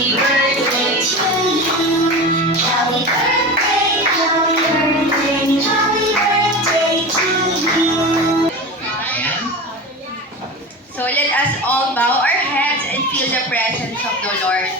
Happy birthday to you. Happy birthday, happy birthday, happy birthday to you. So let us all bow our heads and feel the presence of the Lord.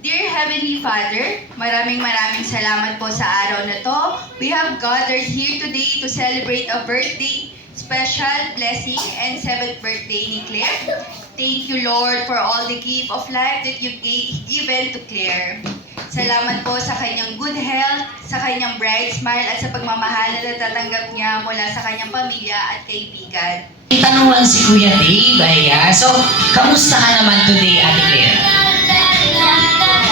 Dear Heavenly Father, maraming salamat po sa araw na to. We have gathered here today to celebrate a birthday, special blessing, and 7th birthday ni Claire. Thank you, Lord, for all the gift of life that you've given to Claire. Salamat po sa kanyang good health, sa kanyang bright smile, at sa pagmamahal na natatanggap niya mula sa kanyang pamilya at kaibigan. Tanong lang si Kuya Dave, ayan. So, kamusta ka naman today, Ate Claire?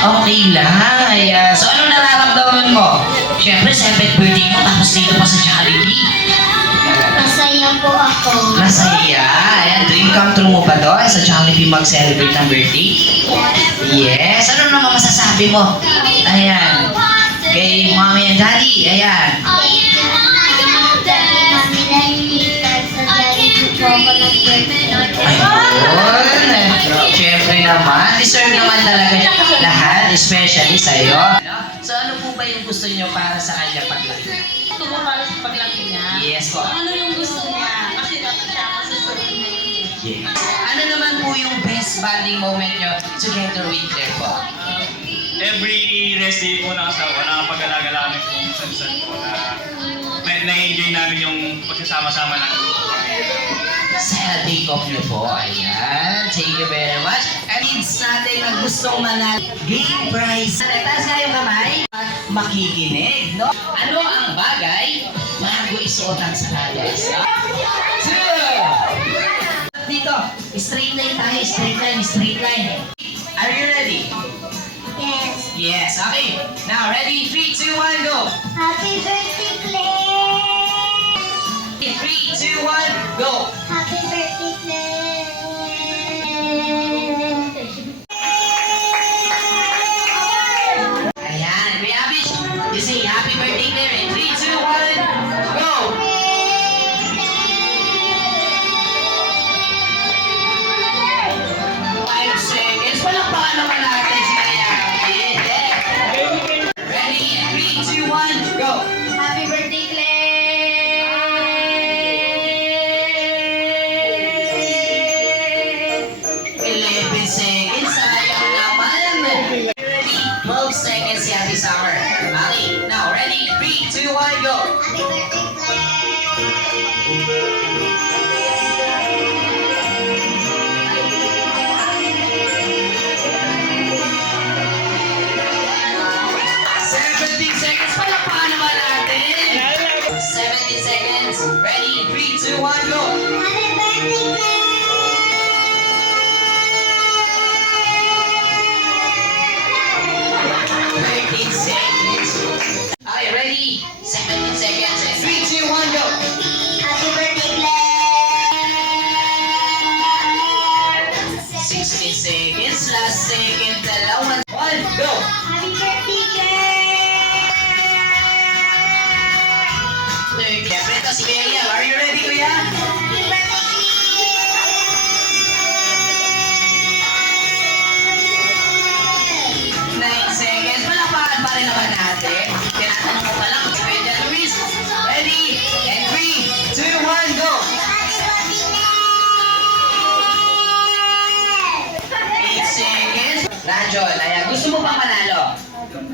Okay lang, ayan. So, anong nararamdaman mo? Siyempre, 7th birthday mo, tapos dito pa sa Jollibee. Masaya po ako. Masaya. Ayan, dream come true mo ba doon sa Jollibee mag-celebrate ng birthday? Yes. Ano naman masasabi mo? Ayan. Kay mommy and daddy, ayan. Ayun. Siyempre naman, deserve naman talaga lahat, especially sa'yo. So ano po ba yung gusto niyo para sa kanya paglaki niya? Gusto mo para sa paglaki niya? Yes po. Ano yung gusto niya? Kasi dapat siya masusunod na yun eh. Yes. Ano naman po yung best bonding moment niyo together with Claire po? Every rest day po ng asawa, nakapag-alaga namin kung saan-saan po na na-enjoy namin yung pagsasama-sama namin. Sa take off niyo po. Ayan. Thank you very much. And kids natin na gustong manal game prize. Taas nga yung kamay at makikinig, no? Ano ang bagay bago isuot ang sapatos? Two! Dito, straight line tayo. Straight line, straight line. Are you ready? Yes. Yes. Okay. Now, ready? 3, 2, 1, go! Happy birthday, Claire! 3, 2, 1, go! Happy birthday, Claire! Ayan. Kuya Abish, you say happy birthday, Claire. In 3, 2, 1, go! 5 seconds. Palakpakan naman natin si Kuya Abish. Ready? 3, 2, 1, go! Happy birthday, Claire! 11 seconds. Sayang naman. Ready? 12 seconds si Ate Summer. Okay. Now, ready? 3, 2, 1, go! Happy birthday, Claire! 17 seconds. Palakpakan naman natin. 17 seconds. Ready? 3, 2, 1, go! Happy birthday, Claire! 13 seconds. Okay, ready? 17 seconds. 3, 2, 1, go! Happy birthday, Claire! 16 seconds. Last second. Dalawa. 1, go! Happy birthday, Claire! 30. Siyempre ito si Kuya Liam. Are you ready, Kuya? Happy birthday, Claire! 9 seconds. Palakpakan pa rin naman natin. Tinatanong ko pa lang. Si Kuya Luis. Ready? And 3, 2, 1, go! Happy birthday, 8 seconds. Ranjol, ayan. Gusto mo bang manalo?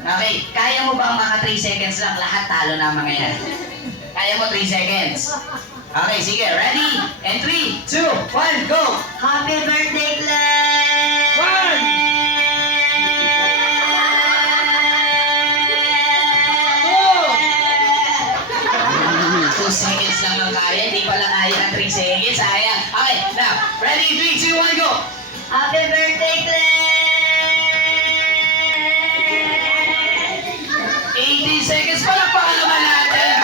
Okay. Kaya mo bang maka 3 seconds lang? Lahat talo na mga yan. Kaya mo 3 seconds. Okay, sige. Ready? And 3, 2, 1, go! Happy birthday, Claire! 2 seconds lang ang kaya. Hindi pala kaya ng 3 seconds. Ayan. Okay, now. Ready? 3, 2, 1, go! Happy birthday, Claire! 18 seconds. Palakpakan naman natin.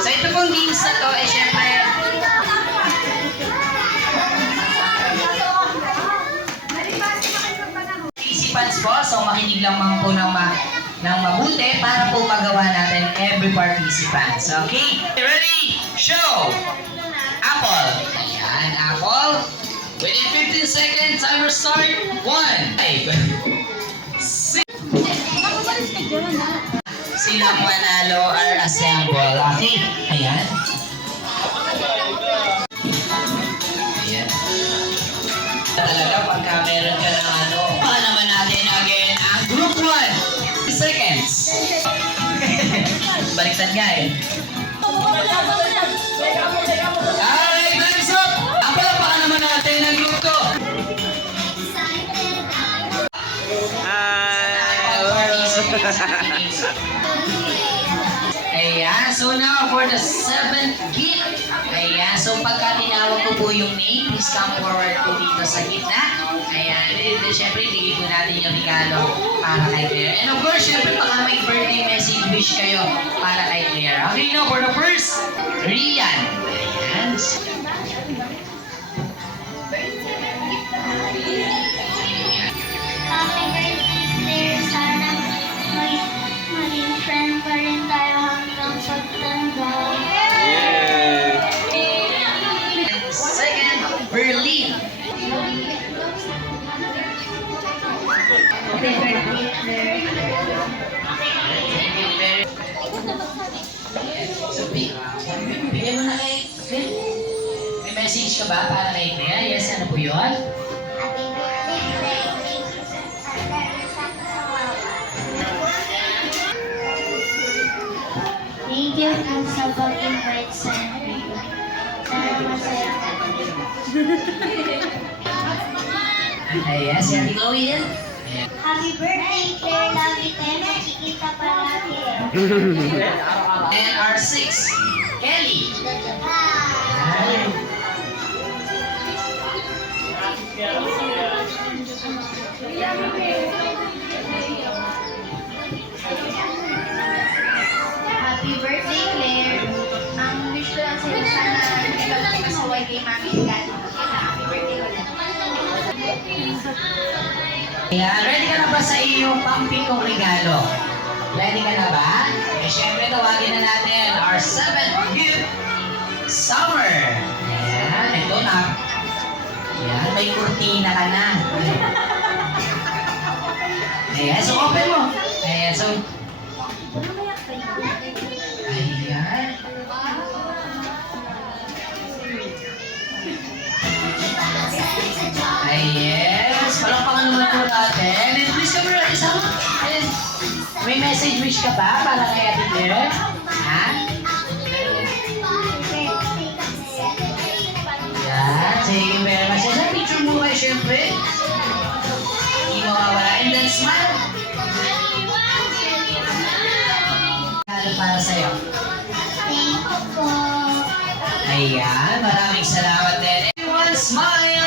So ito pong games na to, syempre, participants po, so makinig lang mga po ng mabuti. para po magawa natin every participants. Okay? Ready? Show! Apple. Ayan, apple. Within 15 seconds, timer start. 1, 5, 6. Silang manalo are assemble. Okay? Ayan. Ayan. Talaga pagka meron ka ng ano. Baka naman natin again ang group 1. Seconds. Baliktad nga eh. Alright, time's up! Ang palapakan naman natin ang group 2. Ayan, so now for the 7th gift. Ayan, so pagka tinawag ko po yung name, please come forward po dito sa gitna. Ayan, and then syempre, bigay po natin yung regalo para kay Claire. And of course, syempre, baka may birthday message wish kayo para kay Claire. Okay, now for the first, Rian. Ayan. Happy birthday, Claire. Sana maging friend pa rin tayo hanggang pagtanda. And second, Berlin. Happy birthday, Claire. So, bigyan mo na kay Claire. May message ka ba para kay Claire? Yes, ano po yun? Happy birthday, Claire. Thank you sa Thank you po sa pag-invite sa amin. Sana masaya kami. Yes, Ate Chloe yan. Happy birthday, Claire. Love you, tayo. Makikita pa natin. And our 6, Kelly. Bye. Happy birthday, Claire. Ang wish ko lang sa'yo, sana ikaw lang masaway kay Mami and Daddy. Happy birthday ulit. Ayan, ready ka na ba sa iyong pampitong regalo? Ready ka na ba? Eh, syempre, tawagin na natin our 7th gift, Summer. Ayan, ito na. Ayan, may kurtina ka na. Ayan, so open mo. Ayan, so... Ayan. Ay, yes. Palakpakan naman po natin. And please come here. Isama. Ayan. May message wish ka ba para kay Ate Claire? Ha? Yan. Sige, very much. Sa picture mo kayo, syempre. Hindi mawawala. And then smile. Ano para sa'yo? Thank you po. Ayan. Maraming salamat din. Everyone, smile!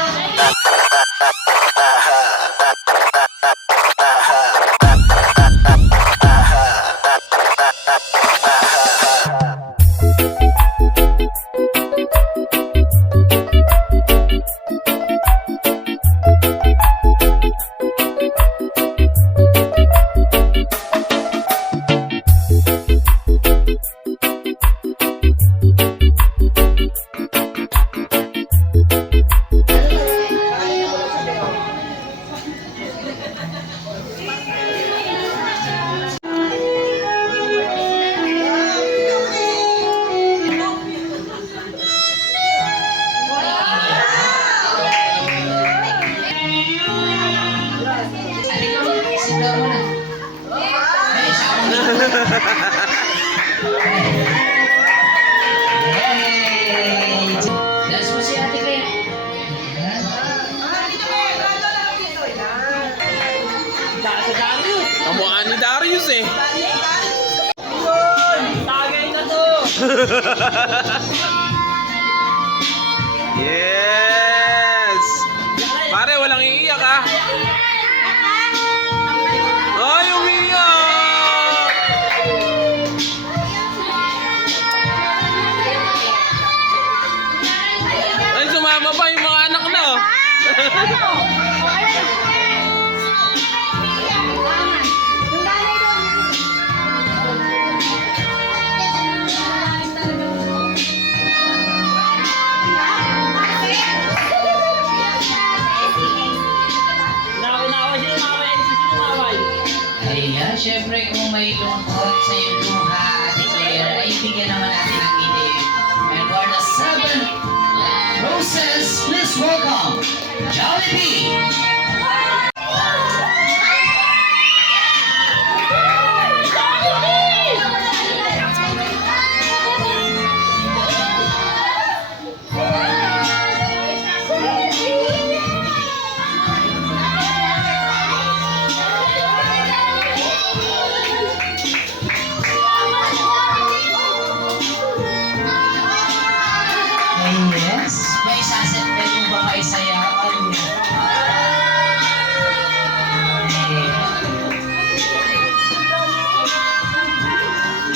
Yay! Dance mo si Ate Claire. Kamukha ni Darius eh. Yes! Pare, walang iiyak ah. Ay, umiyak! Ay, sumama pa yung mga anak na. syempre kung may lungkot sa iyong luha, Ate Claire, ay bigyan naman natin ng kilig. And for the 7 roses, please welcome Jollibee! Yes, may sasabihin mo ba kayo sayaan niyo?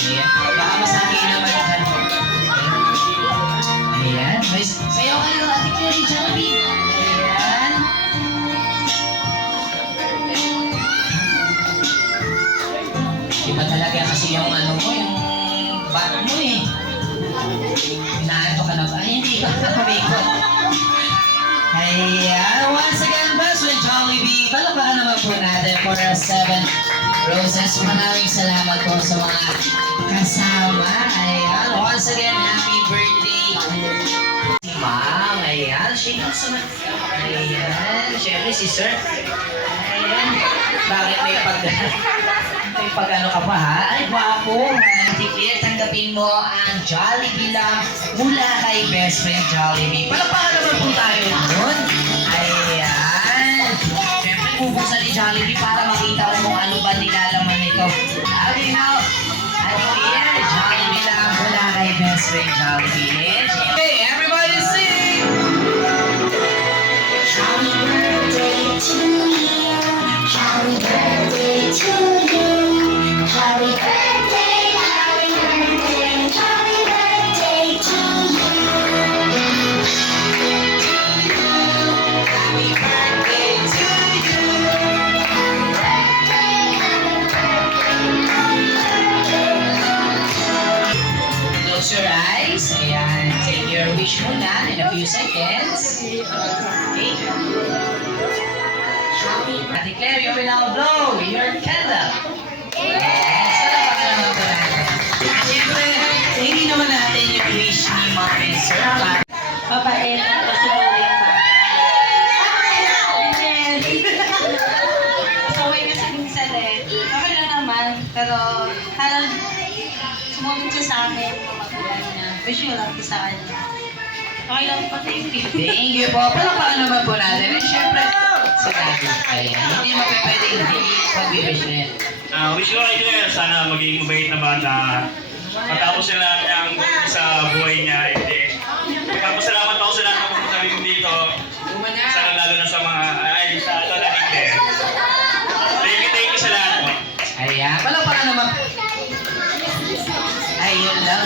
Ayan, baka masakit naman yan. Ayan, may sayaw kayo, Ate Clary Jollibee. Ayan. Iba talaga kasi yung ano mo, yung bat mo eh. Inaanto ka na ba? Ay, hindi ko nakamikot. Ayan, once again, best with Jollibee. Palakpakan naman po natin for our 7 roses. Maraming salamat po sa mga kasama. Ayan, once again, happy birthday. Si Ma'am, ayan, shake hands naman. Ayan, syempre si Sir. Ayan, bakit may pag-ano ka pa ha? Ay, gwapo. Ate Claire, tanggapin mo ang Jollibee lang mula kay Best Friend Jollibee. Palakpakan naman po tayo doon. Ayan. Siyempre, bubuksan ni Jollibee para makita mo kung ano ba nilalaman nito. Okay, now, Ate Claire, Jollibee lang mula kay Best Friend Jollibee. Hey, everybody sing! Happy birthday to you. Happy birthday to you. Happy birthday, happy birthday, happy birthday to you. Happy birthday to you! Close your eyes. Ayan. Take your wish muna in a few seconds. Okay. Ate Claire, you will now blow your candle. Yes. Palakpakan naman po natin. At syempre, hindi naman natin yung wish ni Mom and Sir. Mabait at masunurin pa. Yes. Saway kasi minsan eh. Okay lang naman, pero parang sumunod siya sa amin. Magulang niya. Wish ko lang po sa kanya. Okay lang po, thank you. Thank you po. Palakpakan naman po natin. And syempre, sinabi kayo. Hindi mo pwedeng hindi pag-wish na yan. Wish ko kay Claire, sana maging mabait na bata. Matapos na namin ang sa buhay niya. Magpapasalamat ako sa lahat ng pumunta rin dito. Sana lalo na sa mga, sa Lola ni Claire. Thank you sa lahat po. Ayan, palakpakan naman. Ayun lang.